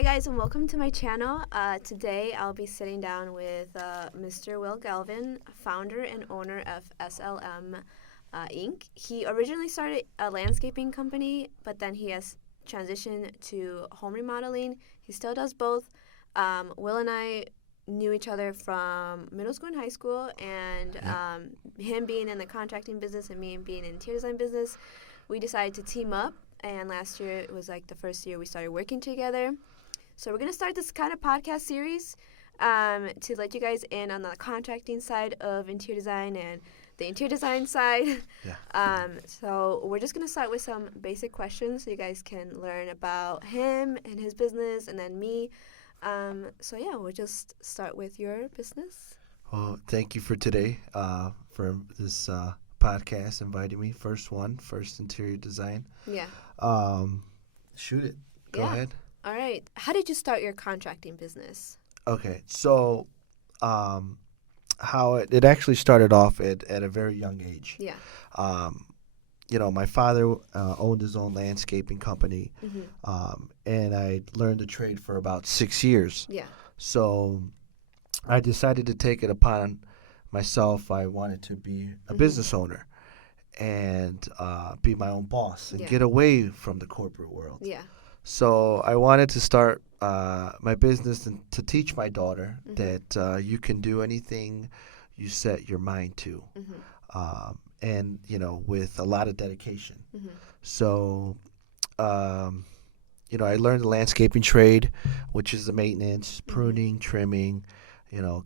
Hi guys, and welcome to my channel. Today I'll be sitting down with Mr. Will Galvin, founder and owner of SLM Inc. He originally started a landscaping company, but then he has transitioned to home remodeling. He still does both. Will and I knew each other from middle school and high school, and him being in the contracting business and me being in the interior design business, we decided to team up. And last year it was like the first year we started working together. So we're going to start this kind of podcast series to let you guys in on the contracting side of interior design and the interior design side. So we're just going to start with some basic questions so you guys can learn about him and his business and then me. We'll just start with your business. Well, thank you for today, for this podcast, inviting me. First interior design. Yeah. Shoot it. Go ahead. All right. How did you start your contracting business? Okay. So, how it actually started off at a very young age. Yeah. My father owned his own landscaping company, and I learned the trade for about 6 years. Yeah. So, I decided to take it upon myself. I wanted to be a business owner and be my own boss and get away from the corporate world. Yeah. So I wanted to start my business and to teach my daughter that you can do anything you set your mind to, and with a lot of dedication. So I learned the landscaping trade, which is the maintenance, pruning, trimming,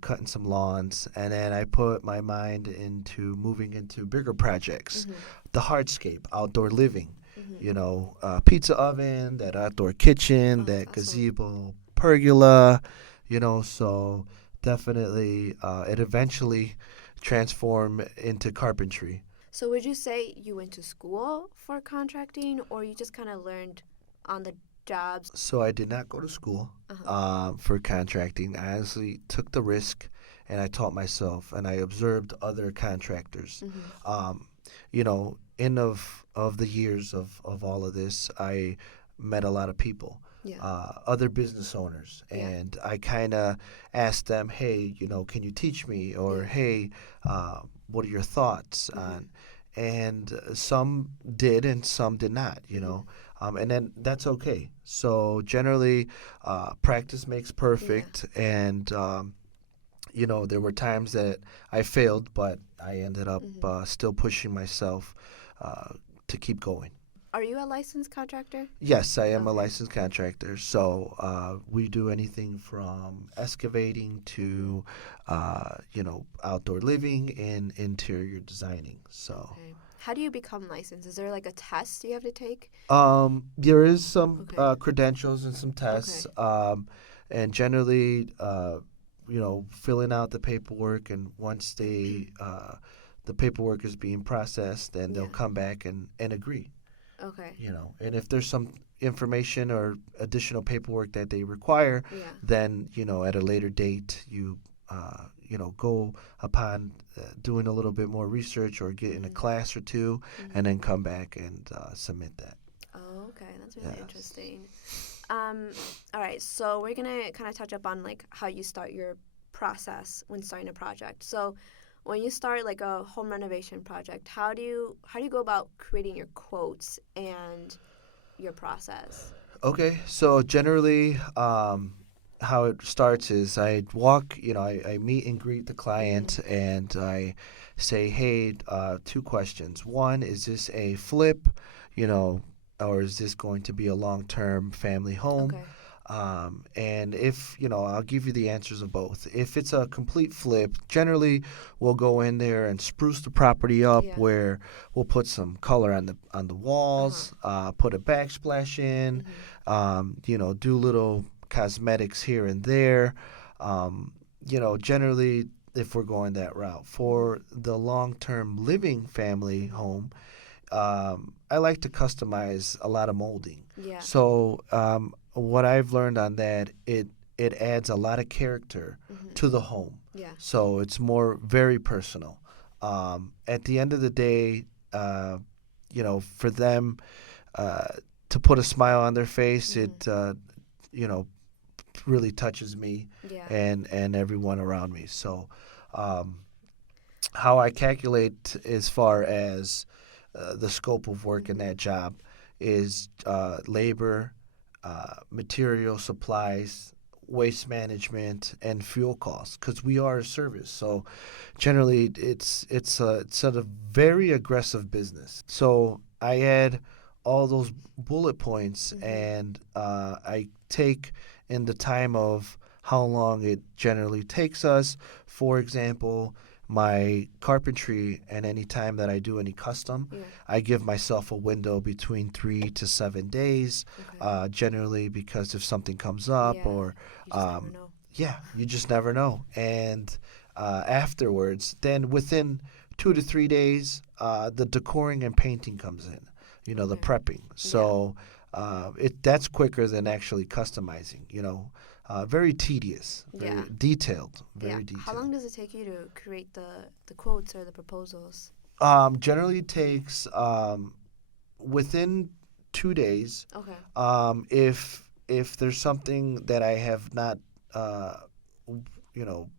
cutting some lawns, and then I put my mind into moving into bigger projects, the hardscape, outdoor living. Pizza oven, that outdoor kitchen, that gazebo, pergola, so definitely it eventually transformed into carpentry. So would you say you went to school for contracting or you just kind of learned on the jobs? So I did not go to school for contracting. I honestly took the risk and I taught myself and I observed other contractors. End of the years of all of this, I met a lot of people, other business owners, and I kind of asked them, hey, can you teach me? Or, hey, what are your thoughts on? And some did and some did not, and then that's okay. So generally, practice makes perfect, and there were times that I failed, but I ended up still pushing myself to keep going. Are you a licensed contractor? Yes, I am a licensed contractor. So we do anything from excavating to, outdoor living and interior designing. So. Okay. How do you become licensed? Is there like a test you have to take? There is some credentials and some tests, and generally, filling out the paperwork, and once the paperwork is being processed, then they'll come back and agree. Okay. And if there's some information or additional paperwork that they require, then, at a later date, you go upon doing a little bit more research or get in a class or two and then come back and submit that. Oh, okay. That's really interesting. All right. So we're going to kind of touch up on like how you start your process when starting a project. So when you start like a home renovation project, how do you go about creating your quotes and your process? Okay. So generally, how it starts is I walk, I meet and greet the client and I say, hey, 2 questions. One, is this a flip, or is this going to be a long-term family home? Okay. And if, I'll give you the answers of both. If it's a complete flip, generally we'll go in there and spruce the property up where we'll put some color on the walls, put a backsplash in, do little cosmetics here and there. Generally, if we're going that route. For the long-term living family home, I like to customize a lot of molding. Yeah. So what I've learned on that, it adds a lot of character to the home. Yeah. So it's very personal. At the end of the day, for them to put a smile on their face, it really touches me Yeah. and everyone around me. So how I calculate as far as the scope of work in that job is labor, material, supplies, waste management, and fuel costs, because we are a service. So generally, it's a very aggressive business. So I add all those bullet points, and I take in the time of how long it generally takes us. For example, my carpentry, and any time that I do any custom, Yeah. I give myself a window between 3 to 7 days, Okay. generally, because if something comes up, Yeah. or You just never know. yeah, you just never know. And afterwards, then within 2 to 3 days, the decoring and painting comes in, the Okay. prepping. So that's quicker than actually customizing, very tedious, very Yeah. detailed, Yeah. very How long detailed. does it take you to create the quotes or the proposals? Generally takes within 2 days. Okay. If there's something that I have not,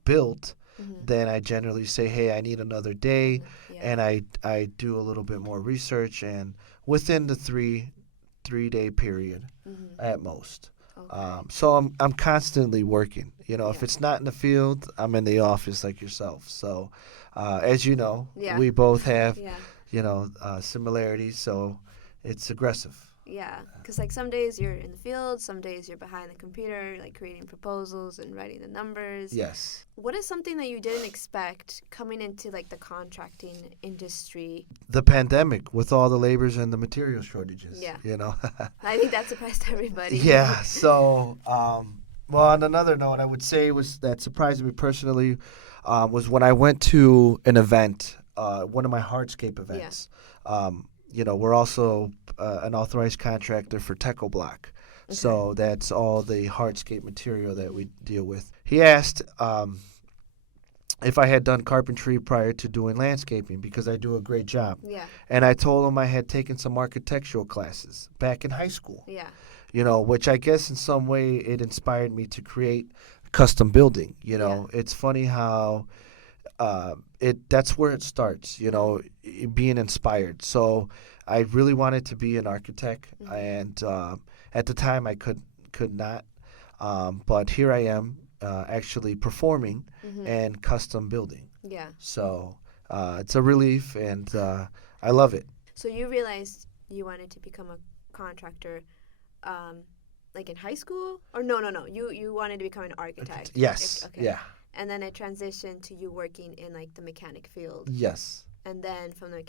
built, Mm-hmm. then I generally say, hey, I need another day, Yeah. and I do a little bit more research, and within the three day period Mm-hmm. at most. Okay. So I'm constantly working. If Yeah. it's not in the field, I'm in the office like yourself. So as you know, Yeah. we both have Yeah. similarities. So it's aggressive. Yeah. Because like some days you're in the field, some days you're behind the computer, like creating proposals and writing the numbers. Yes. What is something that you didn't expect coming into like the contracting industry? The pandemic, with all the labors and the material shortages. Yeah. I I think that surprised everybody. Yeah. So, well, on another note, I would say that surprised me personally was when I went to an event, one of my hardscape events. We're also an authorized contractor for Techo Block. Okay. So that's all the hardscape material that we deal with. He asked if I had done carpentry prior to doing landscaping, because I do a great job. Yeah. And I told him I had taken some architectural classes back in high school, Yeah. which I guess in some way it inspired me to create custom building. Yeah. It's funny how that's where it starts, being inspired. So I really wanted to be an architect, and at the time I could not, but here I am, actually performing and custom building. Yeah. So it's a relief, and I love it. So you realized you wanted to become a contractor, like in high school, or no? You wanted to become an architect. Yes. Okay. Yeah. And then it transitioned to you working in like the mechanic field. Yes. And then from the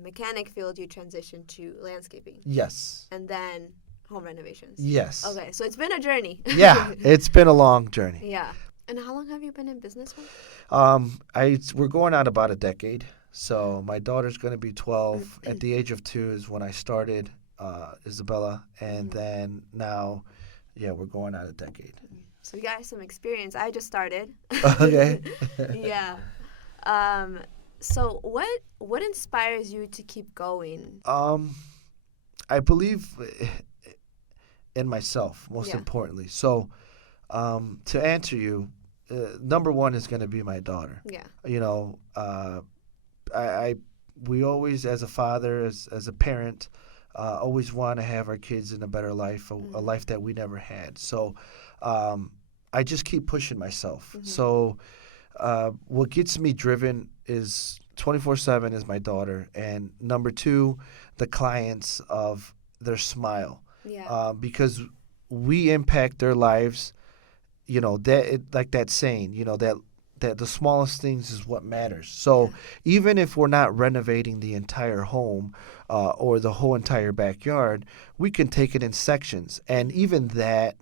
mechanic field, you transitioned to landscaping. Yes. And then home renovations. Yes. Okay, so it's been a journey. Yeah, it's been a long journey. Yeah. And how long have you been in business for? We're going on about a decade. So my daughter's going to be 12. At the age of 2 is when I started, Isabella, and then now, we're going on a decade. So you got some experience. I just started. Okay. Yeah. So what inspires you to keep going? I believe in myself, most importantly. So, to answer you, number one is going to be my daughter. Yeah. We always, as a father, as a parent, always want to have our kids in a better life, a life that we never had. So, I just keep pushing myself. So, what gets me driven is 24/7 is my daughter, and number two, the clients of their smile. Yeah. Because we impact their lives, like that saying, that the smallest things is what matters. So even if we're not renovating the entire home or the whole entire backyard, we can take it in sections. And even that,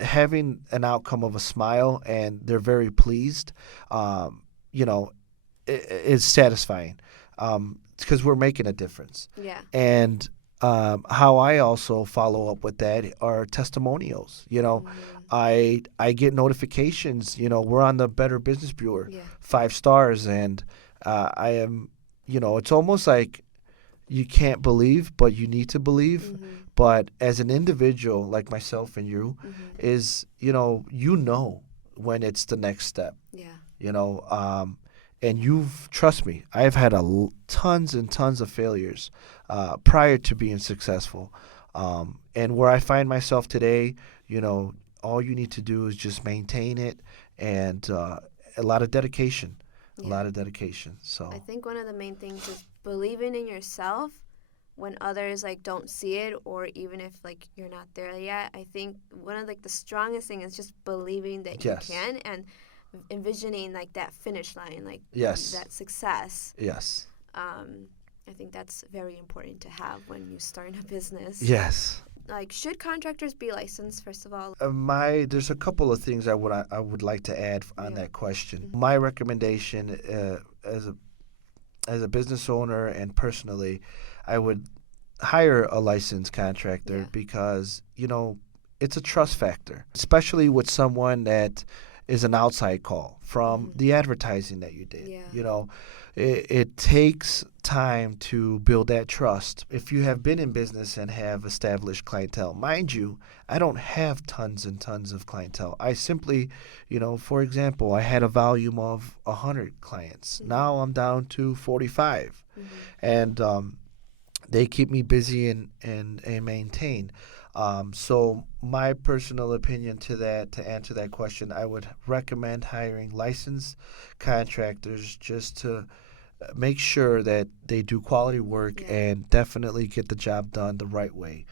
having an outcome of a smile and they're very pleased, is satisfying, because we're making a difference. Yeah. And how I also follow up with that are testimonials. I get notifications. We're on the Better Business Bureau, 5 stars, and I am. It's almost like you can't believe, but you need to believe. Mm-hmm. But as an individual like myself and you, Mm-hmm. is when it's the next step. Yeah. And trust me, I've had tons and tons of failures prior to being successful. And where I find myself today, all you need to do is just maintain it, and a lot of dedication. A Yeah. lot of dedication. So I think one of the main things is believing in yourself when others like don't see it, or even if like you're not there yet. I think one of like the strongest thing is just believing that Yes. you can, and envisioning like that finish line, like Yes. that success. Yes. I think that's very important to have when you start a business. Yes. Like, should contractors be licensed, first of all? There's a couple of things I would like to add on Yeah. that question. Mhm. My recommendation, as a business owner and personally, I would hire a licensed contractor Yeah. because it's a trust factor, especially with someone that is an outside call from the advertising that you did. Yeah. It takes time to build that trust. If you have been in business and have established clientele, mind you, I don't have tons and tons of clientele. I simply, for example, I had a volume of 100 clients. Mhm. Now I'm down to 45. Mhm. And they keep me busy and maintain. So my personal opinion to answer that question, I would recommend hiring licensed contractors just to make sure that they do quality work Yeah. and definitely get the job done the right way.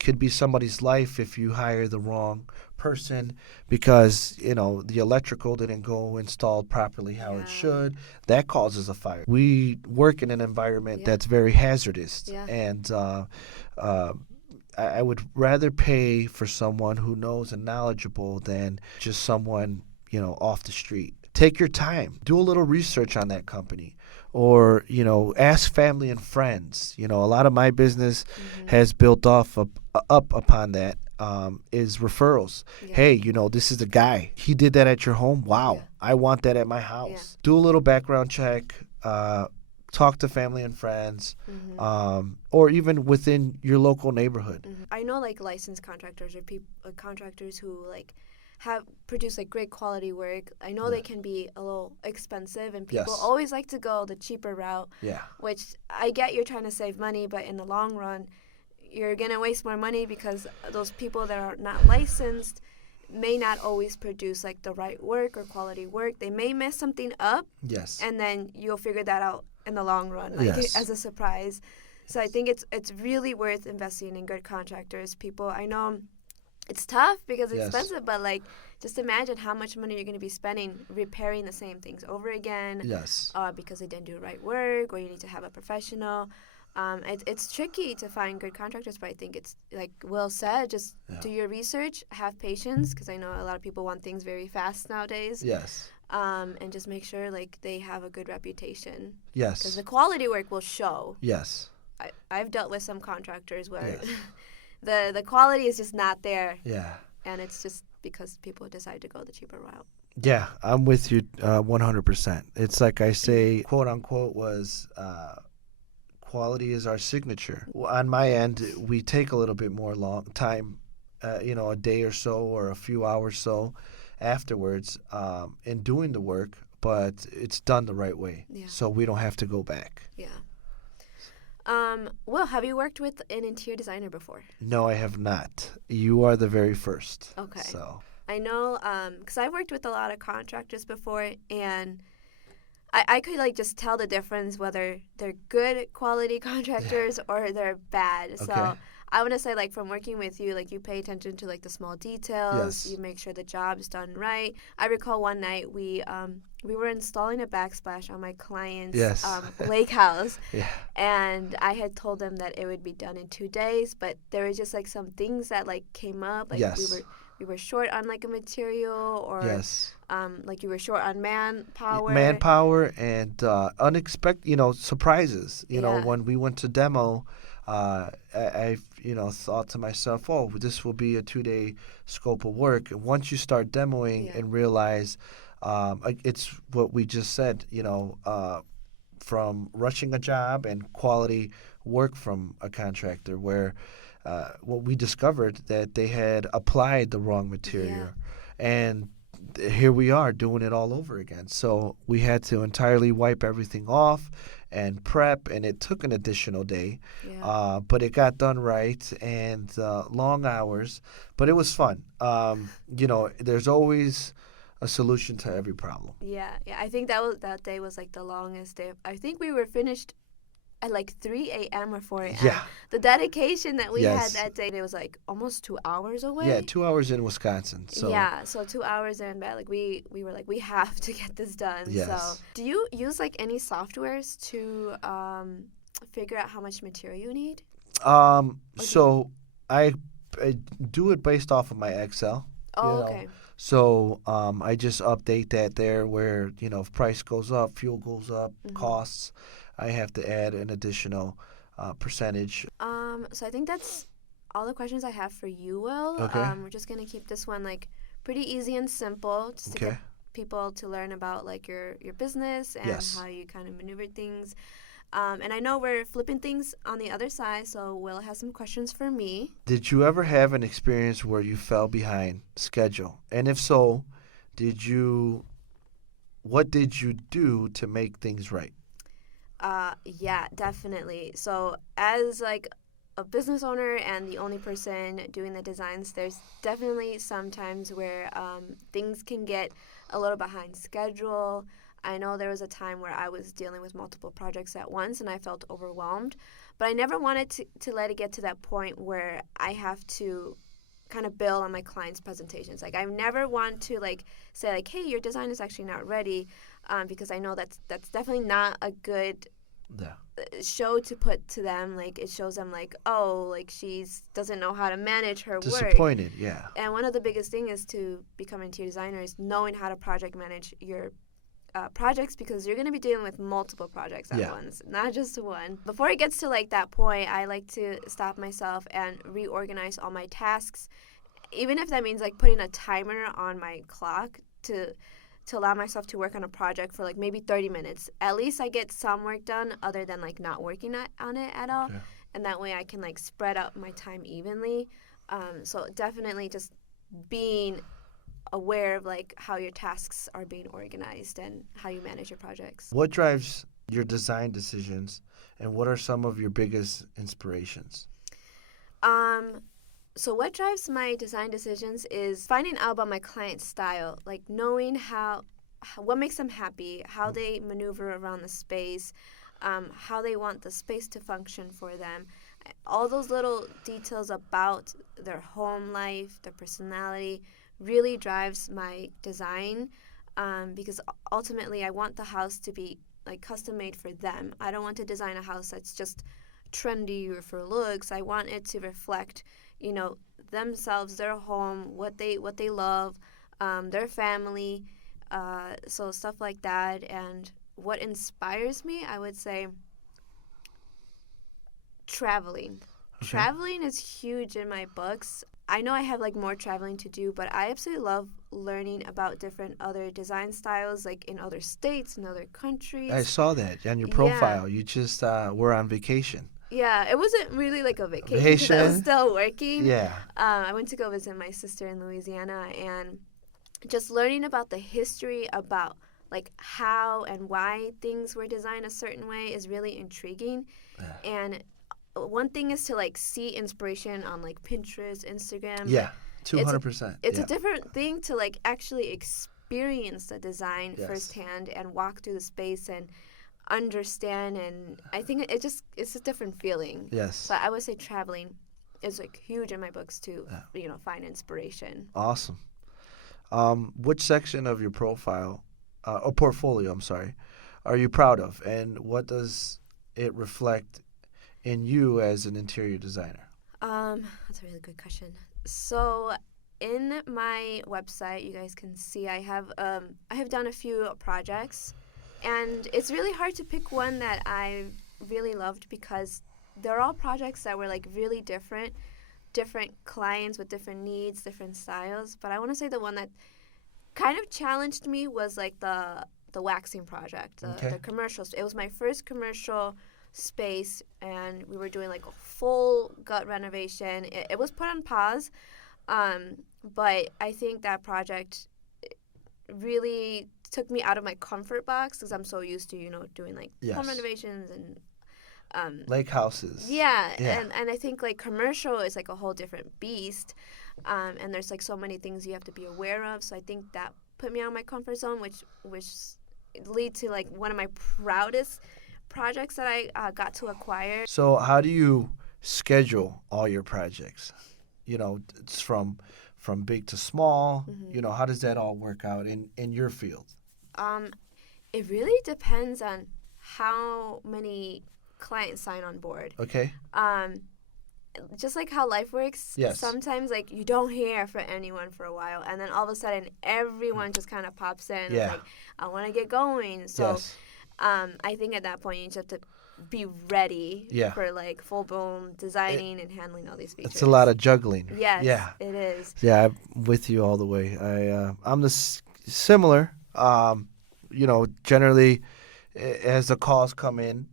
Could be somebody's life if you hire the wrong person because the electrical didn't go installed properly how Yeah. it should. That causes a fire. We work in an environment Yeah. that's very hazardous, Yeah. and I would rather pay for someone who knows and knowledgeable than just someone off the street. Take your time. Do a little research on that company, or ask family and friends. A lot of my business has built up upon that. Is referrals. Yeah. Hey, this is the guy. He did that at your home. Wow, Yeah. I want that at my house. Yeah. Do a little background check. Talk to family and friends, or even within your local neighborhood. I know like licensed contractors or contractors who like have produced like great quality work. I know they can be a little expensive, and people Yes. always like to go the cheaper route, Yeah. which I get you're trying to save money, but in the long run, you're going to waste more money because those people that are not licensed may not always produce like the right work or quality work. They may mess something up, Yes. and then you'll figure that out in the long run, like Yes. as a surprise. So I think it's really worth investing in good contractors. People, I know it's tough because it's Yes. expensive, but like just imagine how much money you're going to be spending repairing the same things over again. Yes. Because they didn't do the right work, or you need to have a professional. It's tricky to find good contractors, but I think it's like Will said, just do your research, have patience, because I know a lot of people want things very fast nowadays. Yes. And just make sure like they have a good reputation, because Yes. the quality work will show. Yes. I've dealt with some contractors where Yes. the quality is just not there, Yeah. and it's just because people decide to go the cheaper route. Yeah, I'm with you 100%. It's like I say, quote unquote, was quality is our signature. On my end, we take a little bit more long time, a day or so or a few hours so afterwards in doing the work, but it's done the right way. Yeah. So we don't have to go back. Yeah. Will, have you worked with an interior designer before? No, I have not. You are the very first. Okay. So I know, because I've worked with a lot of contractors before, and I could like just tell the difference whether they're good quality contractors or they're bad. So Okay. I want to say, like, from working with you, like, you pay attention to like the small details. Yes. You make sure the job is done right. I recall one night we were installing a backsplash on my client's Yes. lake house, yeah. and I had told them that it would be done in 2 days, but there was just like some things that like came up, like Yes. we were short on like a material, or Yes. like you were short on manpower. Manpower and unexpected, surprises. Yeah. When we went to demo, I thought to myself, oh, this will be a 2-day scope of work. And once you start demoing Yeah. and realize, it's what we just said, from rushing a job and quality work from a contractor where what we discovered that they had applied the wrong material. And here we are doing it all over again. So we had to entirely wipe everything off and prep, and it took an additional day. But it got done right, and long hours, but it was fun. There's always a solution to every problem. Yeah. I think that day was like the longest day. I think we were finished at like 3 a.m. or 4 a.m. Yeah. The dedication that we Yes. had that day, it was like almost 2 hours away. Yeah, 2 hours in Wisconsin. So Yeah, so 2 hours in bed. Like we were like, we have to get this done. Yes. So do you use like any softwares to figure out how much material you need? So I do it based off of my Excel. Oh, okay. So I just update that there where, if price goes up, fuel goes up, costs, I have to add an additional percentage. So I think that's all the questions I have for you, Will. Okay. We're just going to keep this one like pretty easy and simple just to get people to learn about like your business and how you kind of maneuver things. And I know we're flipping things on the other side, so Will has some questions for me. Did you ever have an experience where you fell behind schedule? And if so, what did you do to make things right? Yeah, definitely. So as like a business owner and the only person doing the designs, there's definitely some times where things can get a little behind schedule. I know there was a time where I was dealing with multiple projects at once and I felt overwhelmed, but I never wanted to let it get to that point where I have to kind of build on my clients' presentations. Like I never want to like say like, hey, your design is actually not ready, because I know that's definitely not a good show to put to them. Like it shows them like, oh, like she's doesn't know how to manage her work. Disappointed, yeah. And one of the biggest thing is to become an interior designer is knowing how to project manage your projects, because you're going to be dealing with multiple projects at once, not just one. Before it gets to like that point, I like to stop myself and reorganize all my tasks, even if that means like putting a timer on my clock to allow myself to work on a project for like maybe 30 minutes. At least I get some work done other than like not working on it at all. And that way I can like spread out my time evenly. So definitely just being aware of like how your tasks are being organized and how you manage your projects. What drives your design decisions, and what are some of your biggest inspirations? So what drives my design decisions is finding out about my client's style, like knowing what makes them happy, how they maneuver around the space, how they want the space to function for them. All those little details about their home life, their personality, really drives my design, because ultimately I want the house to be like custom made for them. I don't want to design a house that's just trendy or for looks. I want it to reflect, themselves, their home, what they love, their family, so stuff like that. And what inspires me, I would say, traveling. Traveling is huge in my books. I know I have like more traveling to do, but I absolutely love learning about different other design styles, like in other states, in other countries. I saw that on your profile. You just were on vacation. Yeah, it wasn't really like a vacation because I was still working. Yeah. I went to go visit my sister in Louisiana, and just learning about the history about like how and why things were designed a certain way is really intriguing. And one thing is to like see inspiration on like Pinterest, Instagram. Yeah, 200%. It's a different thing to like actually experience the design firsthand and walk through the space and understand. And I think it's a different feeling. Yes. So I would say traveling is like huge in my books to find inspiration. Awesome. Which section of your profile or portfolio, I'm sorry, are you proud of, and what does it reflect in you as an interior designer? That's a really good question. So in my website, you guys can see I have done a few projects, and it's really hard to pick one that I really loved because they're all projects that were like really different clients with different needs, different styles. But I want to say the one that kind of challenged me was like the the waxing project, Okay. the commercial. It was my first commercial space, and we were doing like a full gut renovation. It was put on pause, but I think that project really took me out of my comfort box because I'm so used to, doing like Yes. home renovations and Lake houses. yeah. Yeah. And I think like commercial is like a whole different beast, and there's like so many things you have to be aware of. So I think that put me out of my comfort zone, which lead to like one of my proudest projects that I got to acquire. So how do you schedule all your projects? It's from big to small. Mm-hmm. How does that all work out in your field? It really depends on how many clients sign on board. Okay. Just like how life works, Yes. sometimes like you don't hear from anyone for a while, and then all of a sudden everyone just kind of pops in. Yeah. And like, I want to get going. So Yes. I think at that point you just have to be ready Yeah. for like full blown designing and handling all these features. It's a lot of juggling. Yes, Yeah. it is. Yeah, I'm with you all the way. I'm similar. Generally, as the calls come in,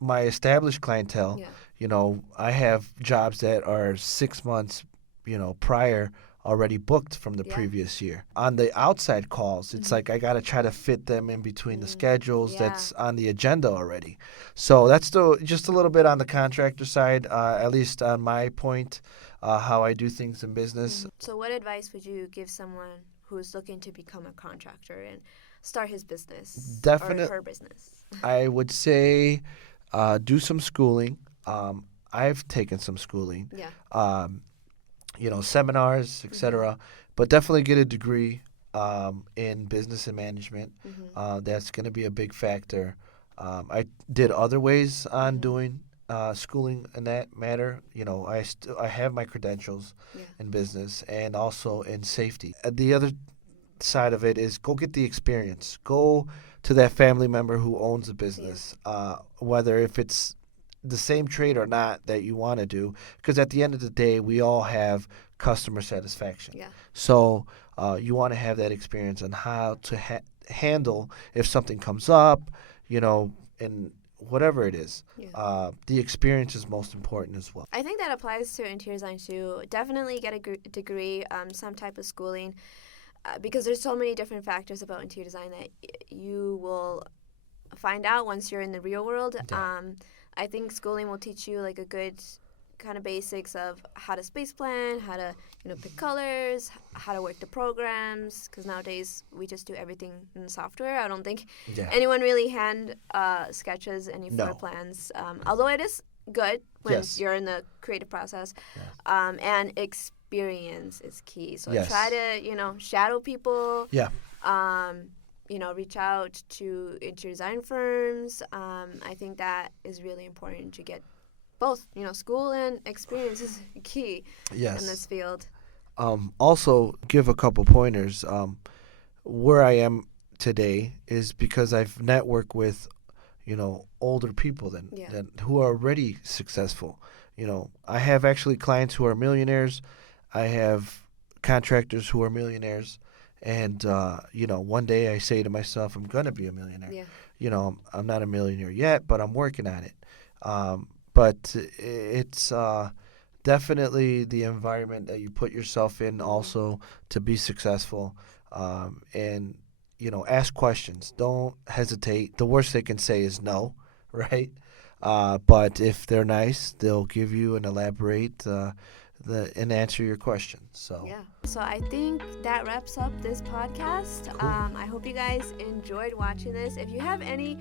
my established clientele. Yeah. I have jobs that are 6 months, prior already booked from the Yeah. previous year. On the outside calls, it's like I got to try to fit them in between the schedules Yeah. that's on the agenda already. So that's just a little bit on the contractor side, at least on my point, how I do things in business. So what advice would you give someone who's looking to become a contractor and start his business or her business? I would say do some schooling. I've taken some schooling. Yeah. Seminars, etc. But definitely get a degree in business and management. That's going to be a big factor. I did other ways on doing schooling in that matter. I have my credentials in business and also in safety. The other side of it is go get the experience. Go to that family member who owns a business, whether if it's the same trade or not that you want to do, because at the end of the day we all have customer satisfaction. Yeah. So you want to have that experience on how to handle if something comes up, and whatever it is. Yeah. The experience is most important as well. I think that applies to interior design too. Definitely get a degree, some type of schooling, because there's so many different factors about interior design that you will find out once you're in the real world. Yeah. I think schooling will teach you like a good kind of basics of how to space plan, how to pick colors, how to work the programs, because nowadays we just do everything in software. I don't think anyone really hand sketches any floor plans, although it is good when you're in the creative process. And experience is key. So try to shadow people. Reach out to interior design firms. I think that is really important to get both, school and experience is key in this field. Also, give a couple pointers. Where I am today is because I've networked with, older people than who are already successful. I have actually clients who are millionaires. I have contractors who are millionaires. And, one day I say to myself, I'm going to be a millionaire. Yeah. I'm not a millionaire yet, but I'm working on it. But it's definitely the environment that you put yourself in also to be successful. And, ask questions. Don't hesitate. The worst they can say is no, right? But if they're nice, they'll give you and elaborate and answer your question. So I think that wraps up this podcast. Cool. I hope you guys enjoyed watching this. If you have any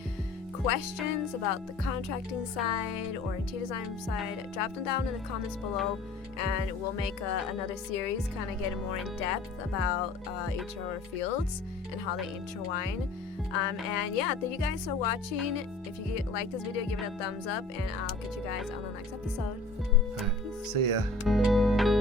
questions about the contracting side or interior design side, drop them down in the comments below, and we'll make another series kind of getting more in depth about each of our fields and how they intertwine. Thank you guys for watching. If you like this video, give it a thumbs up, and I'll get you guys on the next episode. All right. See ya.